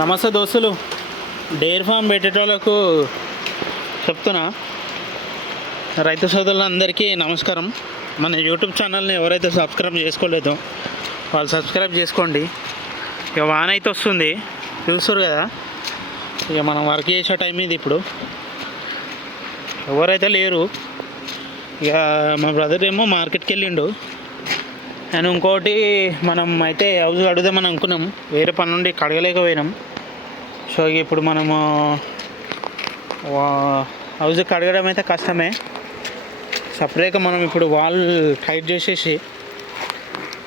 నమస్తే దోస్తులు. Dairy farm పెట్టేటోళ్ళకు చెప్తున్నా. రైతు సోదరులందరికీ నమస్కారం. మన యూట్యూబ్ ఛానల్ని ఎవరైతే సబ్స్క్రైబ్ చేసుకోలేదో వాళ్ళు సబ్స్క్రైబ్ చేసుకోండి. ఇక వాన అయితే వస్తుంది. చూస్తారు కదా? ఇక మనం వర్క్ చేసే టైం ఇది ఇప్పుడు. ఎవరైతే లేరు ఇక మా బ్రదర్ ఏమో మార్కెట్కి వెళ్ళిండు. అండ్ ఇంకోటి మనం అయితే హౌస్ కడుగుదామని అనుకున్నాం. వేరే పని నుండి కడగలేకపోయినాం. సో ఇప్పుడు మనము హౌస్ కడగడం అయితే కష్టమే. సపరేట్గా మనం ఇప్పుడు వాల్ టైట్ చేసేసి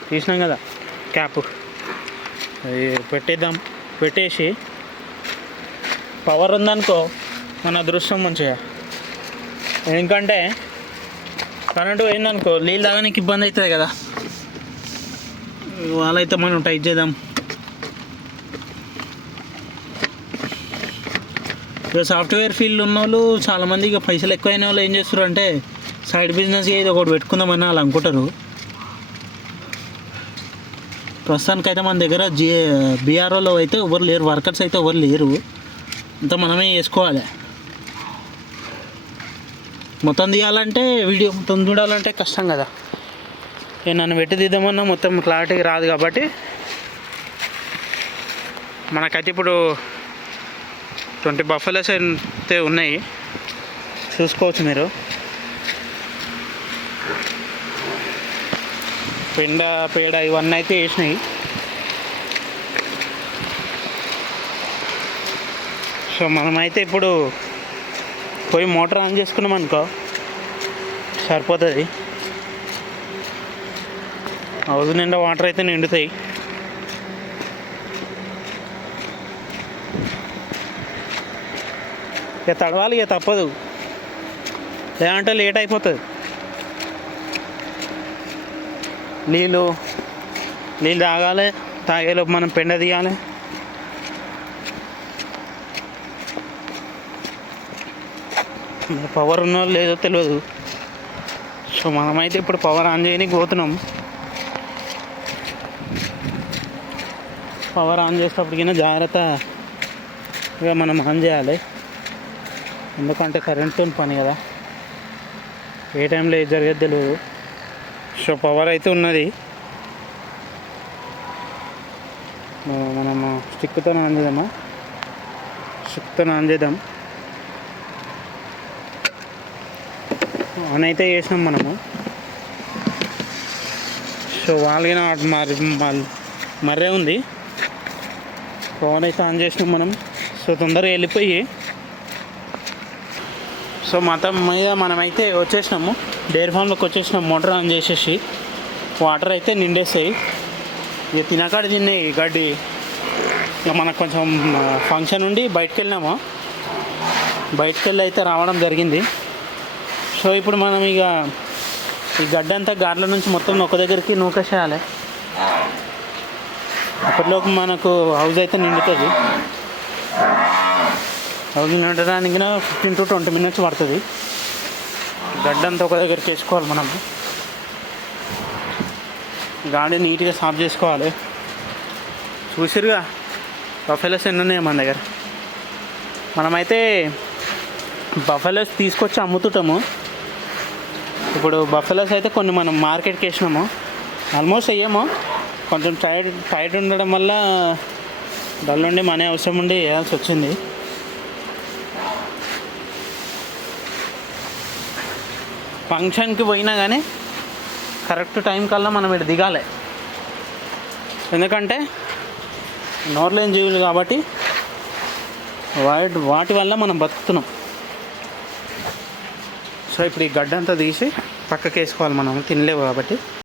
తీసినాం కదా క్యాప్. అది పెట్టేద్దాం. పెట్టేసి పవర్ ఉందనుకో మన అదృష్టం మంచిగా. ఎందుకంటే కరెంటు పోయిందనుకో నీళ్ళు తాగడానికి ఇబ్బంది అవుతుంది కదా. వాళ్ళైతే మనం టైట్ చేద్దాం. ఇక సాఫ్ట్వేర్ ఫీల్డ్ ఉన్న వాళ్ళు చాలామంది ఇక పైసలు ఎక్కువైన వాళ్ళు ఏం చేస్తారు అంటే సైడ్ బిజినెస్ ఏదో ఒకటి పెట్టుకుందామని వాళ్ళు అనుకుంటారు. ప్రస్తుతానికైతే మన దగ్గర జి బీఆర్ఓలో అయితే ఎవరు లేరు వర్కర్స్ అయితే ఎవరు లేరు. అంతా మనమే చేసుకోవాలి. మొత్తం తీయాలంటే వీడియో మొత్తం చూడాలంటే కష్టం కదా. నన్ను పెట్టి దిద్దామన్నా మొత్తం క్లారిటీ రాదు కాబట్టి మనకైతే ఇప్పుడు ట్వంటీ బఫెలోస్ అయితే ఉన్నాయి. చూసుకోవచ్చు మీరు. పెండ పేడ ఇవన్నీ అయితే వేసినాయి. సో మనమైతే ఇప్పుడు పోయి మోటార్ ఆన్ చేసుకున్నాం అనుకో సరిపోతుంది. హౌస్ నిండా వాటర్ అయితే నిండుతాయి. ఇక తడవాలి ఇక తప్పదు. లేదంటే లేట్ అయిపోతుంది. నీళ్ళు నీళ్ళు తాగాలి తాగేలోపు మనం పెండ తీయాలి. పవర్ ఉన్నో లేదో తెలియదు. సో మనమైతే ఇప్పుడు పవర్ ఆన్ చేయడానికి పోతున్నాం. పవర్ ఆన్ చేసేటప్పటికైనా జాగ్రత్తగా మనం ఆన్ చేయాలి. ఎందుకంటే కరెంట్తో పని కదా. ఏ టైంలో ఏది జరిగేది తెలియదు సో పవర్ అయితే ఉన్నది. మనం స్టిక్తో ఆన్ చేద్దామా? స్టిక్తో ఆన్ చేద్దాం. ఆన్ అయితే చేసినాం మనము. సో వాళ్ళకి మరి మల్- మర్రే ఉంది. ఫోన్ అయితే ఆన్ చేసినాం మనం. సో తొందరగా వెళ్ళిపోయి. సో మతం మీద మనమైతే వచ్చేసినాము. డైరీ ఫామ్లోకి వచ్చేసినాం మోటార్ ఆన్ చేసేసి. వాటర్ అయితే నిండేసాయి. ఇక తినకాడ తిన్నాయి గడ్డి. ఇక మనకు కొంచెం ఫంక్షన్ ఉండి బయటకు వెళ్ళినాము బయటకు వెళ్ళి అయితే రావడం జరిగింది. సో ఇప్పుడు మనం ఇక ఈ గడ్డంతా గాడ్ల నుంచి మొత్తం ఒక దగ్గరికి నూకేసేయాలి. అప్పటిలోపు మనకు హౌస్ అయితే నిండుతుంది. హౌస్ నిండడానికి ఫిఫ్టీన్ టు ట్వంటీ మినిట్స్ పడుతుంది. గడ్డంతా ఒక దగ్గరికి వేసుకోవాలి మనం. గాడి నీట్గా సాఫ్ చేసుకోవాలి. చూసిరుగా? బఫెలోస్ ఎన్ని ఉన్నాయి మన దగ్గర? మనమైతే బఫెలోస్ తీసుకొచ్చి అమ్ముతుంటాము. ఇప్పుడు బఫెలోస్ అయితే కొన్ని మనం మార్కెట్కి వేసినాము. ఆల్మోస్ట్ వేయము. కొంచెం టైట్ టైట్ ఉండడం వల్ల డల్ ఉండి మనీ అవసరం ఉండి వేయాల్సి వచ్చింది. ఫంక్షన్కి పోయినా కానీ కరెక్ట్ టైం కల్లా మనం ఇటు దిగాలి. ఎందుకంటే నోర్లేని జీవులు కాబట్టి వాటి వాటి వల్ల మనం బతుకుతున్నాం. సో ఇప్పుడు ఈ గడ్డంతా తీసి పక్కకి వేసుకోవాలి మనం తినలేవు కాబట్టి.